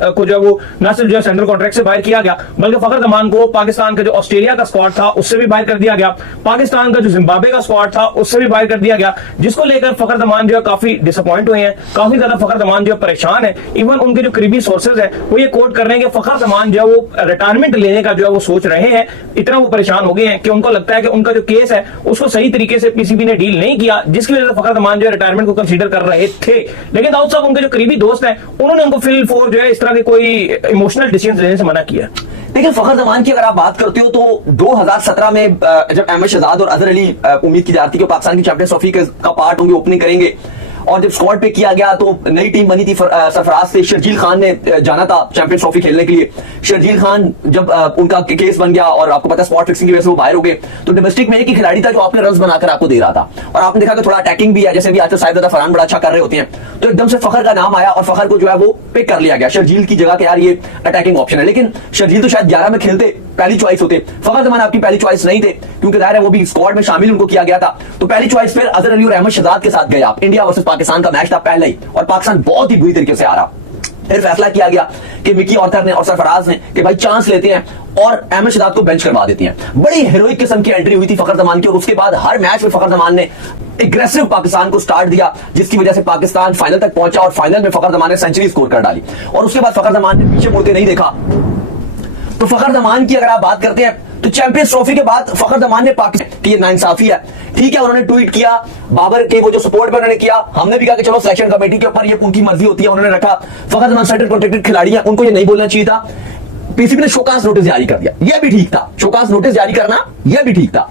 को जो है वो न सिर्फ जो है सेंट्रल कॉन्ट्रैक्ट से बाहर किया गया, बल्कि फखर जमान को पाकिस्तान का जो ऑस्ट्रेलिया का स्क्वाड था उससे भी बाहर कर दिया गया, पाकिस्तान का जो जिम्बाब्वे का स्क्वाड था उससे भी बाहर कर दिया गया, जिसको लेकर फखर जमान जो है काफी डिसअपॉइंट हुए हैं, काफी ज्यादा फखर जमान जो है परेशान है। इवन उनके जो करीबी सोर्सेज है वो ये कोट कर रहे हैं कि फखर जमान जो है वो रिटायरमेंट लेने का जो है वो सोच रहे हैं। इतना वो परेशान हो गए हैं कि उनको लगता है कि उनका जो केस है उसको सही तरीके से पीसीबी ने डील नहीं किया, जिसकी वजह से फखर जमान जो है रिटायरमेंट को कंसीडर कर रहे थे। लेकिन दाऊद साहब उनके जो करीबी दोस्त हैं उन्होंने उनको फिल फोर जो है इस तरह के कोई इमोशनल डिसीजन लेने से मना किया। लेकिन फखर जमान की अगर आप बात करते हो तो 2017 में जब अहमद शहजाद और अजहर अली उम्मीद की जाती है कि पाकिस्तान की चैंपियंस ट्रॉफी का पार्ट होंगे, ओपनिंग करेंगे, और जब स्क्वाड पे किया गया तो नई टीम बनी थी सरफराज से। शर्जील खान ने जाना था चैंपियंस ट्रॉफी खेलने के लिए। शर्जील खान जब उनका केस बन गया और आपको पता है स्पॉट फिक्सिंग की वजह से वो बाहर हो गए, तो डोमेस्टिक में एक ही खिलाड़ी था जो आपने रन्स बनाकर आपको दे रहा था, और आपने देखा कि थोड़ा अटैकिंग भी है, जैसे भी आजकल साहिबजादा फरहान बड़ा अच्छा कर रहे होते हैं, तो एकदम से फखर का नाम आया और फखर को जो है वो पिक कर लिया गया शर्जील की जगह के, यार ये अटैकिंग ऑप्शन है। लेकिन शर्जील तो शायद 11 में खेलते, पहली चॉइस होते, फखर जमान आपकी पहली चॉइस नहीं थे, क्योंकि जाहिर है वो भी स्क्वाड में शामिल उनको किया गया था। तो पहली चॉइस फिर अजहर अली और अहमद शहजाद के साथ गए आप। इंडिया वर्सेस पाकिस्तान का मैच था पहले ही, और पाकिस्तान बहुत ही बुरी तरीके से आ रहा। फिर फैसला किया गया कि मिकी ऑर्थर ने और सरफराज ने कि भाई चांस लेते हैं और अहमद शहजाद को बेंच करवा देते हैं। बड़ी हीरोइक किस्म की एंट्री हुई थी फखर जमान की, और उसके बाद हर मैच में फखर जमान ने एग्रेसिव पाकिस्तान को स्टार्ट दिया, जिसकी वजह से पाकिस्तान फाइनल तक पहुंचा और फाइनल में फखर जमान ने सेंचुरी स्कोर कर डाली। और उसके बाद फखर जमान ने पीछे मुड़ते नहीं देखा। तो फखर जमान की अगर आप बात करते हैं तो चैंपियंस ट्रॉफी के बाद फखर जमान ने पाकिस्तान की नाइंसाफी है, ठीक है, उन्होंने ट्वीट किया बाबर के वो जो सपोर्ट में उन्होंने किया, हमने भी कहा कि चलो सिलेक्शन कमेटी के ऊपर ये उनकी मर्जी होती है, उन्होंने रखा। फखर जमान सेंट्रल कॉन्ट्रैक्टेड खिलाड़ी है, उनको ये नहीं बोलना चाहिए था। पीसीबी ने शोकास नोटिस जारी कर दिया, यह भी ठीक था, शोकास नोटिस जारी करना यह भी ठीक था।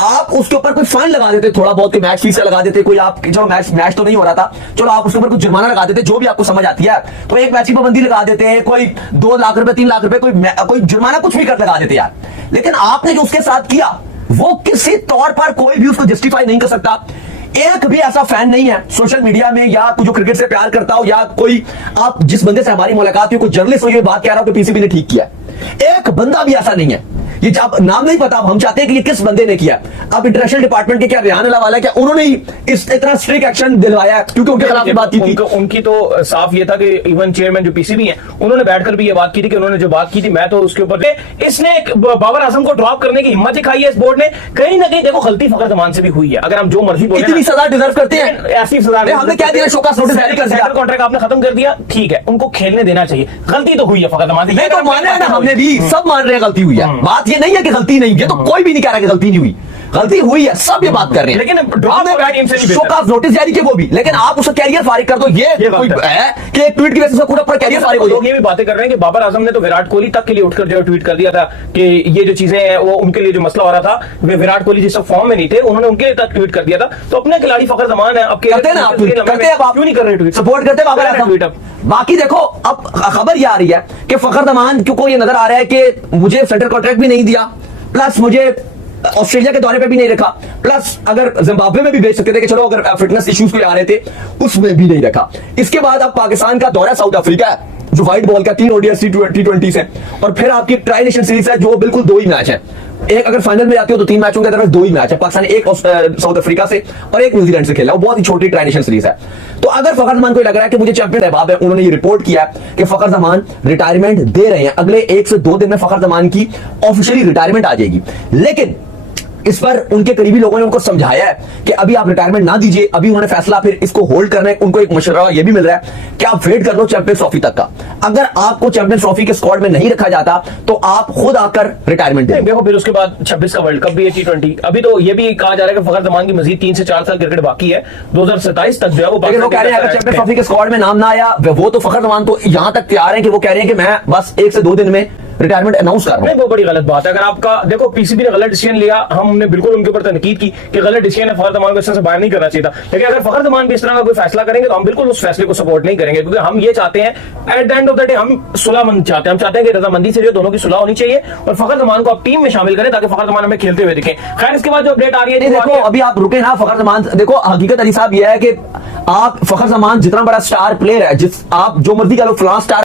आप उसके ऊपर कोई फाइन लगा देते, थोड़ा बहुत कोई मैच फीस से लगा देते, कोई आप चलो मैच तो नहीं हो रहा था, चलो आप उसके ऊपर कुछ जुर्माना लगा देते, जो भी आपको समझ आती है, तो एक मैच की पाबंदी लगा देते हैं, कोई 2 लाख रुपए 3 लाख रुपए कोई जुर्माना कुछ भी कर लगा देते यार। लेकिन आपने जो उसके साथ किया वो किसी तौर पर कोई भी उसको जस्टिफाई नहीं कर सकता। एक भी ऐसा फैन नहीं है सोशल मीडिया में या जो क्रिकेट से प्यार करता हो या कोई आप जिस बंदे से हमारी मुलाकात हुई, कोई जर्नलिस्ट हो ये बात कह रहा हो कि पीसीबी ने ठीक किया, एक बंदा भी ऐसा नहीं है। ये जब नाम नहीं पता, हम चाहते हैं कि ये किस बंदे ने किया। अब इंटरनेशनल डिपार्टमेंट के क्या रेहान अल्लाह वाला क्या उन्होंने ही इस इतना स्ट्रिक्ट एक्शन दिलवाया क्योंकि उनके खिलाफ बात की थी। उनकी तो साफ ये था कि इवन चेयरमैन जो पीसीबी है उन्होंने बैठकर भी ये बात की थी कि उन्होंने जो बात की थी मैं तो उसके ऊपर इसने बाबर आजम को ड्रॉप करने की हिम्मत दिखाई है इस बोर्ड ने। कहीं ना कहीं देखो गलती फखर जमान से भी हुई है, अगर हम जो मर्जी बोले इतनी सजा डिजर्व करते हैं, ऐसी सजा हमने क्या दिया, शोकास नोटिस जारी कर दिया, कॉन्ट्रैक्ट आपने खत्म कर दिया, ठीक है, उनको खेलने देना चाहिए। गलती तो हुई है फखर जमान से, ये तो मान रहे हैं ना, हमने भी सब मान रहे हैं गलती हुई है। बात ये नहीं है कि गलती नहीं, ये तो कोई भी नहीं कह रहा कि गलती नहीं हुई, गलती हुई है, सब ये बात कर रहे हैं। लेकिन शोकास नोटिस जारी किए वो भी, लेकिन आप उसका कैरियर फारिग कर दो, ये कोई है कि एक ट्वीट की वजह से पूरा कैरियर फारिग हो। लोग ये भी बातें कर रहे हैं कि बाबर आजम ने तो विराट कोहली तक के लिए उठकर जो ट्वीट कर दिया था कि ये जो चीजें हैं वो उनके लिए जो मसला हो रहा था, वे विराट कोहली जिस फॉर्म में नहीं थे उन्होंने उनके तक ट्वीट कर दिया था। तो अपने खिलाड़ी फखर जमान है, अब करते हैं ना, आप क्यों नहीं कर रहे ट्वीट, सपोर्ट करते हैं बाबर आजम। बाकी देखो अब खबर ये आ रही है कि फखर जमान क्योंकि ये नजर आ रहा है कि मुझे सेंट्रल कॉन्ट्रैक्ट भी नहीं दिया, प्लस मुझे ऑस्ट्रेलिया के दौरे पे भी नहीं रखा, प्लस अगर जिम्बाब्वे में भी भेज सकते थे कि चलो अगर फिटनेस इश्यूज कोई आ रहे थे उसमें भी नहीं रखा। इसके बाद अब पाकिस्तान का दौरा साउथ अफ्रीका है जो व्हाइट बॉल का 3 ओडीआई T20 है, और फिर आपकी ट्राई नेशन सीरीज है जो बिल्कुल 2 ही मैच है। एक अगर फाइनल में जाती हो तो 3 मैच होंगे, अदरवाइज 2 ही मैच है। पाकिस्तान एक साउथ अफ्रीका से और एक न्यूजीलैंड से खेला, वो बहुत ही छोटी ट्राई नेशन सीरीज है। तो अगर फखर जमान को लग रहा है कि मुझे चैंपियन रहबाब है, उन्होंने ये रिपोर्ट किया कि फखर जमान रिटायरमेंट दे रहे हैं, अगले 1 से 2 दिन में फखर जमान की ऑफिशियली रिटायरमेंट आ जाएगी। लेकिन इस पर उनके करीबी लोगों ने उनको समझाया है कि अभी आप रिटायरमेंट ना दीजिए, अभी उन्होंने फैसला फिर इसको होल्ड करना है। उनको एक मशवरा ये भी मिल रहा है कि आप वेट कर लो चैंपियंस ट्रॉफी तक का, अगर आपको चैंपियंस ट्रॉफी के स्क्वाड में नहीं रखा जाता तो आप खुद आकर रिटायरमेंट दें। देखो फिर उसके बाद 26 का वर्ल्ड कप भी है, T20 अभी तो ये भी कहा जा रहा है कि फखर जमान की मजीद 3 से 4 साल क्रिकेट बाकी है, 2027 तक जो है वो कह रहे हैं अगर चैंपियंस ट्रॉफी के स्क्वाड में नाम ना आया, वो तो फखर जमान तो यहां तक तैयार है कि वो कह रहे हैं कि मैं बस 1 से 2 दिन में रिटायरमेंट अनाउंस कर रहा हूं। वो बड़ी गलत बात है। अगर आपका देखो पीसीबी ने गलत डिसीजन लिया, हमने बिल्कुल उनके ऊपर तनकीद की कि गलत डिसीजन है, फखर जमान को इससे बाहर नहीं करना चाहिए था। लेकिन अगर फखर जमान भी इस तरह का कोई फैसला करेंगे तो हम बिल्कुल उस फैसले को सपोर्ट नहीं करेंगे, क्योंकि हम ये चाहते हैं at the end of the day हम सुलहमंद चाहते हैं, हम चाहते हैं कि रजामंदी से जो दोनों की सुलह होनी चाहिए और फखर जमान को आप टीम में शामिल करें ताकि फखर जमान हमें खेलते हुए दिखें। खैर इसके बाद जो अपडेट आ रही है, देखो अभी आप रुके ना, फखर जमान देखो हकीकत अली साहब यह है कि आप फखर जमान जितना बड़ा स्टार प्लेयर है, जिस आप जो मर्जी कह लो फलां स्टार